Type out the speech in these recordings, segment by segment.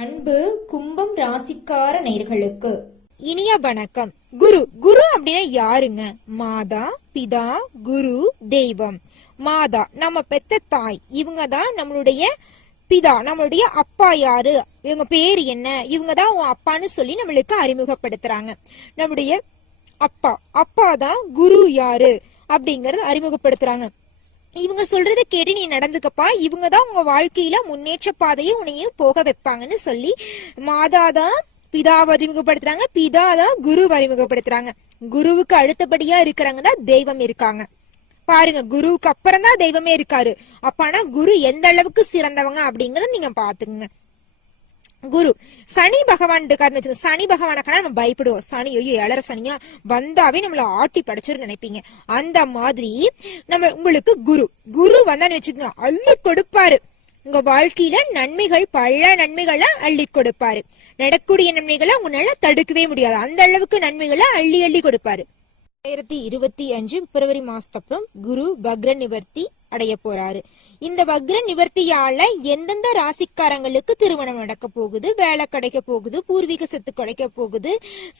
அன்பு கும்பம் ராசிக்கார நேர்களுக்கு. இனிய வணக்கம். குரு குரு அப்படின்னா யாருங்க? மாதா பிதா குரு தெய்வம். மாதா நம்ம பெத்த தாய். இவங்க தான் நம்மளுடைய பிதா நம்மளுடைய அப்பா யாரு? இவங்க பேர் என்ன? இவங்க தான் உன் அப்பான்னு சொல்லி நம்மளுக்கு அறிமுகப்படுத்துறாங்க. நம்முடைய அப்பா அப்பா தான் குரு யாரு? அப்படிங்கறது அறிமுகப்படுத்துறாங்க. இவங்க சொல்றத கேட்டு நீ நடந்துக்கப்பா. இவங்க தான் உங்க வாழ்க்கையில முன்னேற்ற பாதையை உன்னையும் போக வைப்பாங்கன்னு சொல்லி மாதா தான் பிதாவை அறிமுகப்படுத்துறாங்க. பிதா தான் குரு அறிமுகப்படுத்துறாங்க. குருவுக்கு அடுத்தபடியா இருக்கிறாங்க தான் தெய்வம் இருக்காங்க. பாருங்க குருவுக்கு அப்புறம் தான் தெய்வமே இருக்காரு. அப்பானா குரு எந்த அளவுக்கு சிறந்தவங்க அப்படிங்கறத நீங்க பாத்துக்கங்க குரு. சனி பகவான் இருக்காருன்னு வச்சுக்கோங்க சனி பகவான கண்டா நம்ம பயப்படுவோம். சனி ஐயோ ஏழரை சனியா? வந்தாவே நம்மள ஆட்டி படைச்சிரு நினைப்பீங்க. அந்த மாதிரி நம்ம உங்களுக்கு குரு. குரு வந்தான்னு வச்சுக்கோங்க அள்ளி கொடுப்பாரு. உங்க வாழ்க்கையில நன்மைகள் பல நன்மைகளை அள்ளி கொடுப்பாரு. நடக்கூடிய நன்மைகளை உங்களால தடுக்கவே முடியாது. அந்த அளவுக்கு நன்மைகளை அள்ளி அள்ளி கொடுப்பாரு. ரெண்டாயிரத்தி இருபத்தி அஞ்சு பிப்ரவரி மாசத்தப்புறம் குரு பக்ர நிவர்த்தி அடைய போறாரு. இந்த வக்ர நிவர்த்தியால எந்தெந்த ராசிக்காரங்களுக்கு திருமணம் நடக்க போகுது வேலை கிடைக்க போகுது பூர்வீக சொத்து கிடைக்க போகுது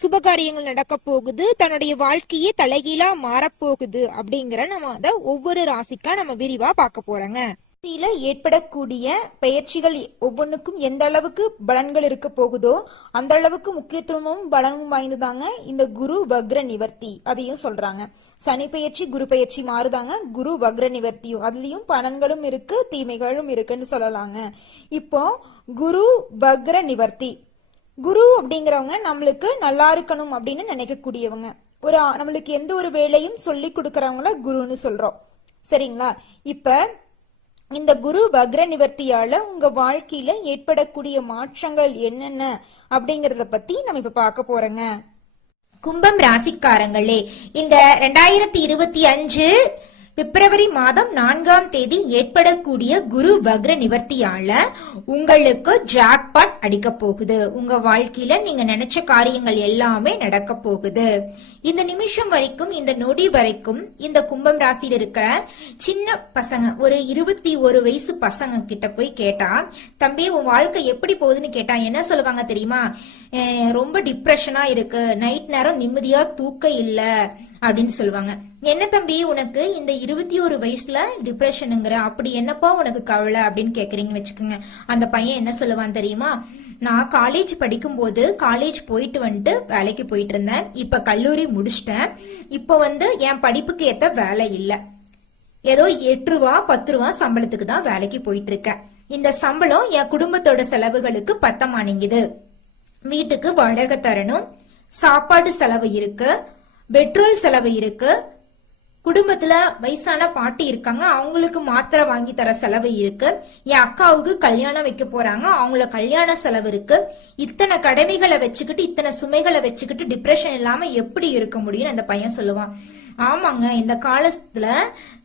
சுபகாரியங்கள் நடக்க போகுது தன்னுடைய வாழ்க்கையே தலைகீழா மாறப்போகுது அப்படிங்கிற நம்ம அதை ஒவ்வொரு ராசிக்கா நம்ம விரிவா பார்க்க போறோங்க. ராசியில ஏற்படக்கூடிய பெயர்ச்சிகள் ஒவ்வொன்றுக்கும் எந்த அளவுக்கு பலன்கள் இருக்க போகுதோ அந்த அளவுக்கு முக்கியத்துவமும் பலனும் வாய்ந்ததாங்க இந்த குரு வக்ர நிவர்த்தி அதையும் சொல்றாங்க. சனி பெயர்ச்சி குரு பெயர்ச்சி மாறுதாங்க. குரு வக்ர நிவர்த்தியும் அதுலயும் பலன்களும் இருக்கு தீமைகளும் இருக்குன்னு சொல்லலாங்க. இப்போ குரு வக்ர நிவர்த்தி. குரு அப்படிங்கிறவங்க நம்மளுக்கு நல்லா இருக்கணும் அப்படின்னு நினைக்கக்கூடியவங்க. ஒரு நம்மளுக்கு எந்த ஒரு வேலையும் சொல்லி கொடுக்கறவங்கள குருன்னு சொல்றோம். சரிங்களா? இப்ப இந்த குரு வக்ர நிவர்த்தியால உங்க வாழ்க்கையில ஏற்படக்கூடிய மாற்றங்கள் என்னென்ன அப்படிங்கறத பத்தி நம்ம இப்ப பார்க்க போறோங்க. கும்பம் ராசிக்காரங்களே இந்த ரெண்டாயிரத்தி இருபத்தி அஞ்சு பிப்ரவரி மாதம் நான்காம் தேதி ஏற்படக்கூடிய குரு வக்ர நிவர்த்தியால உங்களுக்கு ஜாக்பாட் அடிக்க போகுது. உங்க வாழ்க்கையில நீங்க நினைச்ச காரியங்கள் எல்லாமே நடக்க போகுது. இந்த நிமிஷம் வரைக்கும் இந்த நொடி வரைக்கும் இந்த கும்பம் ராசியில் இருக்கிற சின்ன பசங்க ஒரு இருபத்தி ஒரு வயசு பசங்க கிட்ட போய் கேட்டா தம்பி உன் வாழ்க்கை எப்படி போகுதுன்னு கேட்டா என்ன சொல்லுவாங்க தெரியுமா? ரொம்ப டிப்ரெஷனா இருக்கு. நைட் நேரம் நிம்மதியா தூக்க இல்ல. அப்படின்னு சொல்லுவாங்க. என்ன தம்பி உனக்கு இந்த இருபத்தி ஒரு வயசுல டிப்ரெஷனுங்கிற அப்படி என்னப்பா உனக்கு கவலை அப்படின்னு கேக்குறீங்கன்னு வச்சுக்கோங்க. அந்த பையன் என்ன சொல்லுவான் தெரியுமா? நான் காலேஜ் படிக்கும்போது காலேஜ் போயிட்டு வந்துட்டு வேலைக்கு போயிட்டு இருந்தேன். இப்ப கல்லூரி முடிச்சிட்டேன். இப்ப வந்து என் படிப்புக்கு ஏத்த வேலை இல்லை. ஏதோ எட்டு ரூபா பத்து ரூபா சம்பளத்துக்கு தான் வேலைக்கு போயிட்டு இருக்கேன். இந்த சம்பளம் என் குடும்பத்தோட செலவுகளுக்கு பத்தமானிங்குது வீட்டுக்கு வாடகை தரணும். சாப்பாடு செலவு இருக்கு. பெட்ரோல் செலவு இருக்கு. குடும்பத்துல வயசான பாட்டி இருக்காங்க. அவங்களுக்கு மாத்திரை வாங்கி தர செலவு இருக்கு. என் அக்காவுக்கு கல்யாணம் வைக்க போறாங்க. அவங்கள கல்யாண செலவு இருக்கு. இத்தனை கடமைகளை வச்சுக்கிட்டு இத்தனை சுமைகளை வச்சுக்கிட்டு டிப்ரெஷன் இல்லாம எப்படி இருக்க முடியும்னு அந்த பையன் சொல்லுவான். ஆமாங்க இந்த காலத்துல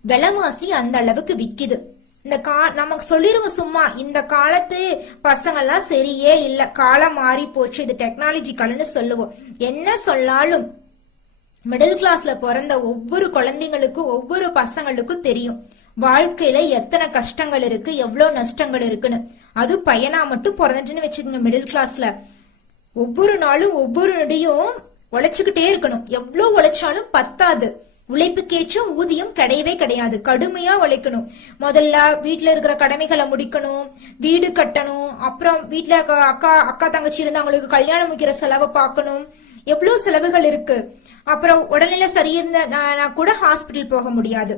விலைவாசி அந்த அளவுக்கு விக்குது. இந்த கா நமக்கு சொல்லிருவோம் சும்மா இந்த காலத்து பசங்கெல்லாம் சரியே இல்ல. காலம் மாறி போச்சு இது டெக்னாலஜி கலன்னு சொல்லுவோம். என்ன சொன்னாலும் மிடில் கிளாஸ்ல பிறந்த ஒவ்வொரு குழந்தைங்களுக்கும் ஒவ்வொரு பசங்களுக்கும் தெரியும். வாழ்க்கையில எத்தனை கஷ்டங்கள் இருக்கு எவ்வளவு நஷ்டங்கள் இருக்குன்னு. அது பையனா மட்டும் பிறந்துட்டுன்னு வச்சுக்கோங்க மிடில் கிளாஸ்ல ஒவ்வொரு நாளும் ஒவ்வொரு நொடியும் உழைச்சுக்கிட்டே இருக்கணும். எவ்வளவு உழைச்சாலும் பத்தாது. உழைப்புக்கேற்ற ஊதியம் கிடையவே கிடையாது. கடுமையா உழைக்கணும். முதல்ல வீட்டுல இருக்கிற கடமைகளை முடிக்கணும் வீடு கட்டணும் அப்புறம் வீட்டுல அக்கா அக்கா அக்கா தங்கச்சி இருந்தவங்களுக்கு கல்யாணம் முடிக்கிற செலவை பார்க்கணும். எவ்வளவு செலவுகள் இருக்கு. அப்புறம் உடல்நிலை சரியிருந்தா கூட ஹாஸ்பிட்டல் போக முடியாது.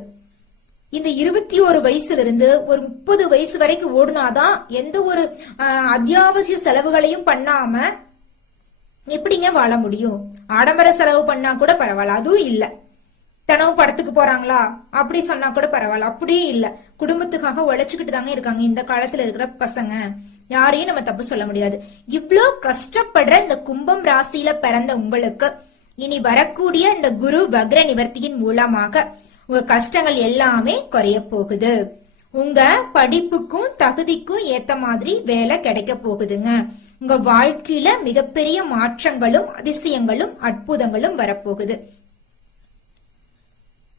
இந்த இருபத்தி ஒரு வயசுல இருந்து ஒரு முப்பது வயசு வரைக்கும் ஓடுனாதான் எந்த ஒரு அத்தியாவசிய செலவுகளையும் பண்ணாம எப்படிங்க வாழ முடியும்? ஆடம்பர செலவு பண்ணா கூட பரவாயில்ல அதுவும் இல்ல. தினமும் படத்துக்கு போறாங்களா? அப்படி சொன்னா கூட பரவாயில்ல அப்படியே இல்ல. குடும்பத்துக்காக உழைச்சுக்கிட்டு தாங்க இருக்காங்க இந்த காலத்துல இருக்கிற பசங்க. யாரையும் நம்ம தப்பு சொல்ல முடியாது. இவ்வளோ கஷ்டப்படுற இந்த கும்பம் ராசியில பிறந்த உங்களுக்கு இனி வரக்கூடிய இந்த குரு வக்ர நிவர்த்தியின் மூலமாக உங்க கஷ்டங்கள் எல்லாமே குறைய போகுது. உங்க படிப்புக்கும் தகுதிக்கும் ஏத்த மாதிரி வேலை கிடைக்க போகுதுங்க. உங்க வாழ்க்கையில மிகப்பெரிய மாற்றங்களும் அதிசயங்களும் அற்புதங்களும் வரப்போகுது.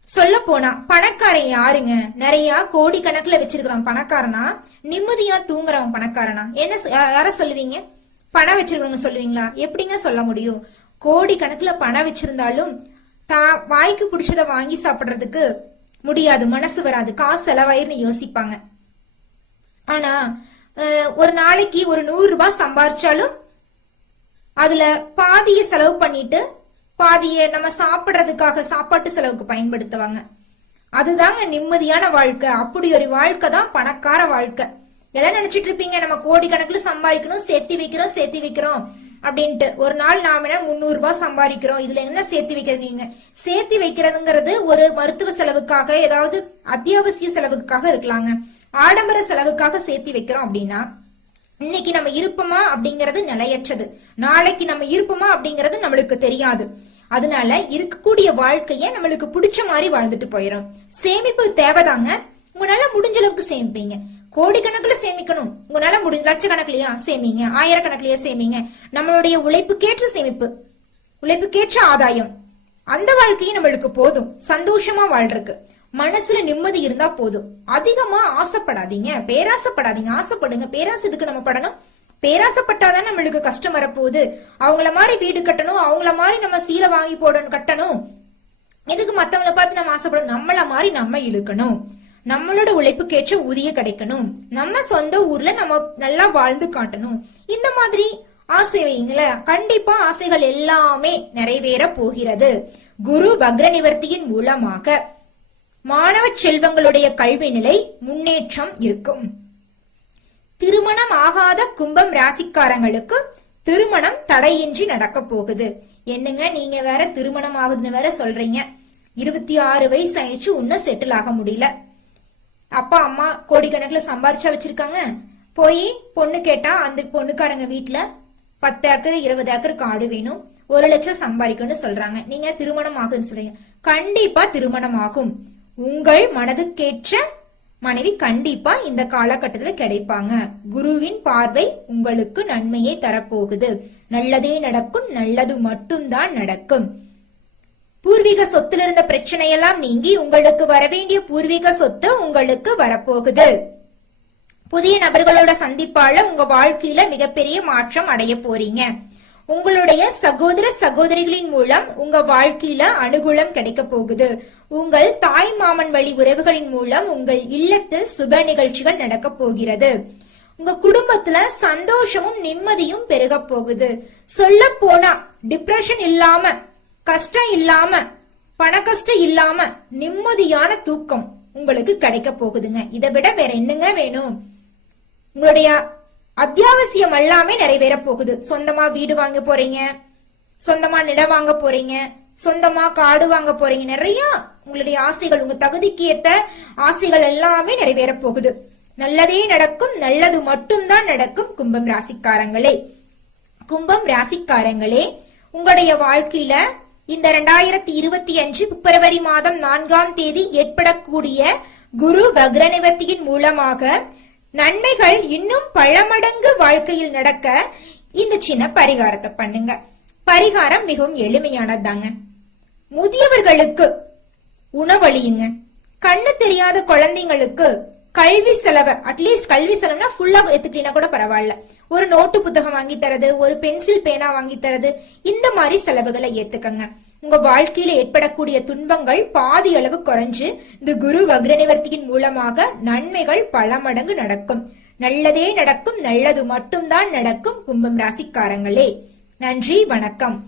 சொல்ல போனா பணக்காரன் யாருங்க? நிறைய கோடி கணக்குல வச்சிருக்கிறவன் பணக்காரனா? நிம்மதியா தூங்குறவன் பணக்காரனா? என்ன யா- யார சொல்லுவீங்க? பணம் வச்சிருக்கவங்க சொல்லுவீங்களா? எப்படிங்க சொல்ல முடியும்? கோடி கணக்குல பணம் வச்சிருந்தாலும் தா வாய்க்கு பிடிச்சத வாங்கி சாப்பிடுறதுக்கு முடியாது மனசு வராது காசு செலவாயிருன்னு யோசிப்பாங்க. ஆனா ஒரு நாளைக்கு ஒரு நூறு ரூபாய் சம்பாரிச்சாலும் அதுல பாதிய செலவு பண்ணிட்டு பாதிய நம்ம சாப்பிடுறதுக்காக சாப்பாட்டு செலவுக்கு பயன்படுத்துவாங்க. அதுதாங்க நிம்மதியான வாழ்க்கை. அப்படி ஒரு வாழ்க்கை தான் பணக்கார வாழ்க்கை. எல்லாம் நினைச்சிட்டு இருப்பீங்க நம்ம கோடி கணக்குல சம்பாதிக்கணும் சேர்த்தி வைக்கிறோம் சேர்த்தி வைக்கிறோம். அப்படின்ட்டு. ஒரு நாள் நாம என்ன முந்நூறு ரூபாய் சம்பாதிக்கிறோம். இதுல என்ன சேர்த்து வைக்கிறது நீங்க சேர்த்தி வைக்கிறதுங்கிறது ஒரு மருத்துவ செலவுக்காக ஏதாவது அத்தியாவசிய செலவுக்காக இருக்கலாங்க. ஆடம்பர செலவுக்காக சேர்த்தி வைக்கிறோம் அப்படின்னா இன்னைக்கு நம்ம இருப்போமா அப்படிங்கறது நிலையற்றது. நாளைக்கு நம்ம இருப்போமா அப்படிங்கறது நம்மளுக்கு தெரியாது. அதனால இருக்கக்கூடிய வாழ்க்கைய நம்மளுக்கு பிடிச்ச மாதிரி வாழ்ந்துட்டு போயிடும் சேமிப்பு தேவைதாங்க. உங்களால முடிஞ்ச அளவுக்கு சேமிப்பீங்க. கோடிக்கணக்கில் சேமிக்கணும். உங்களால முடிஞ்ச லட்சக்கணக்குலயா சேமிங்க ஆயிரக்கணக்கிலயா சேமிங்க. நம்மளுடைய உழைப்புக்கேற்ற சேமிப்பு உழைப்புக்கேற்ற ஆதாயம். அந்த வாழ்க்கையும் நம்மளுக்கு போதும். சந்தோஷமா வாழ்றதுக்கு. மனசுல நிம்மதி இருந்தா போதும். அதிகமா ஆசைப்படாதீங்க. பேராசைப்படாதீங்க. ஆசைப்படுங்க. பேராசை இதுக்கு நம்ம படணும்? பேராசைப்பட்டாதான் நம்மளுக்கு கஷ்டம் வரப்போகுது. அவங்கள மாதிரி வீடு கட்டணும். அவங்கள மாதிரி நம்ம சீலை வாங்கி போடணும் கட்டணும். எதுக்கு மத்தவங்களை பார்த்து நம்ம ஆசைப்படணும் நம்மள மாதிரி நம்ம இழுக்கணும். நம்மளோட உழைப்புக்கேற்ற ஊதிய கிடைக்கணும். நம்ம சொந்த ஊர்ல நம்ம நல்லா வாழ்ந்து காட்டணும். இந்த மாதிரி ஆசை வைங்கள கண்டிப்பா ஆசைகள் எல்லாமே நிறைவேற போகிறது. குரு பக்ர நிவர்த்தியின் மூலமாக மாணவ செல்வங்களுடைய கல்வி நிலை முன்னேற்றம் இருக்கும். திருமணம் ஆகாத கும்பம் ராசிக்காரங்களுக்கு திருமணம் தடையின்றி நடக்க போகுது. என்னங்க நீங்க வேற திருமணம் ஆகுதுன்னு வேற சொல்றீங்க. இருபத்தி ஆறு வயசு ஆயிடுச்சு இன்னும் செட்டில் ஆக முடியல. அப்பா அம்மா கோடிக்கணக்கில் சம்பாரிச்சா வச்சிருக்காங்க. போய் பொண்ணு கேட்டா அந்த பொண்ணுக்காரங்க வீட்டுல பத்து ஏக்கர் இருபது ஏக்கர் காடு வேணும். ஒரு லட்சம் சம்பாதிக்கணும்னு சொல்றாங்க. நீங்க திருமணம் ஆகுன்னு சொல்றீங்க. கண்டிப்பா திருமணம் ஆகும் உங்கள் மனதுக்கேற்ற மனைவி கண்டிப்பா இந்த காலகட்டத்தில் கிடைப்பாங்க. குருவின் பார்வை உங்களுக்கு நன்மையை தரப்போகுது. நல்லதே நடக்கும் நல்லது மட்டும்தான் நடக்கும். பூர்வீக சொத்துல இருந்த பிரச்சனையெல்லாம் நீங்கி உங்களுக்கு வரவேண்டிய பூர்வீக சொத்து உங்களுக்கு வரப்போகுது. புதிய நபர்களோட சந்திப்பால உங்க வாழ்க்கையில மிகப்பெரிய மாற்றம் அடைய போறீங்க. உங்களுடைய சகோதர சகோதரிகளின் மூலம் உங்க வாழ்க்கையில அனுகூலம் கிடைக்க போகுது. உங்கள் தாய் மாமன் வழி உறவுகளின் மூலம் உங்கள் இல்லத்தில் சுப நிகழ்ச்சிகள் நடக்க போகிறது. உங்க குடும்பத்துல சந்தோஷமும் நிம்மதியும் பெருக போகுது. சொல்ல போனா டிப்ரெஷன் இல்லாம கஷ்டம் இல்லாம பண கஷ்டம் இல்லாம நிம்மதியான தூக்கம் உங்களுக்கு கிடைக்க போகுதுங்க. இதை விட வேற என்னங்க வேணும்? உங்களுடைய அத்தியாவசியம் எல்லாமே நிறைவேற போகுது. சொந்தமா வீடு வாங்க போறீங்க சொந்தமா நிலம் வாங்க போறீங்க சொந்தமா காடு வாங்க போறீங்க. நிறைய உங்களுடைய ஆசைகள் உங்க தகுதிக்கு ஏத்த ஆசைகள் எல்லாமே நிறைவேற போகுது. நல்லதே நடக்கும் நல்லது மட்டும்தான் நடக்கும் கும்பம் ராசிக்காரங்களே. கும்பம் ராசிக்காரங்களே உங்களுடைய வாழ்க்கையில இந்த ரெண்டாயிரத்தி இருபத்தி அஞ்சு பிப்ரவரி மாதம் நான்காம் தேதி ஏற்படக்கூடிய குரு வக்ரநிவர்த்தியின் மூலமாக நன்மைகள் இன்னும் பல மடங்கு வாழ்க்கையில் நடக்க இந்த சின்ன பரிகாரத்தை பண்ணுங்க. பரிகாரம் மிகவும் எளிமையானதாங்க. முதியவர்களுக்கு உணவழியுங்க கண்ணு தெரியாத குழந்தைங்களுக்கு கல்வி செலவை அட்லீஸ்ட் கல்வி செலவுனா ஃபுல்லா எடுத்துக்கிட்டீங்கன்னா கூட பரவாயில்ல. ஒரு நோட்டு புத்தகம் வாங்கி தரது ஒரு பென்சில் பேனா வாங்கி தரது. இந்த மாதிரி செலவுகளை ஏத்துக்கங்க. உங்க வாழ்க்கையில ஏற்படக்கூடிய துன்பங்கள் பாதி அளவு குறைஞ்சு இந்த குரு வக்ரநிவர்த்தியின் மூலமாக நன்மைகள் பல மடங்கு நடக்கும். நல்லதே நடக்கும் நல்லது மட்டும்தான் நடக்கும் கும்பம் ராசிக்காரங்களே. நன்றி வணக்கம்.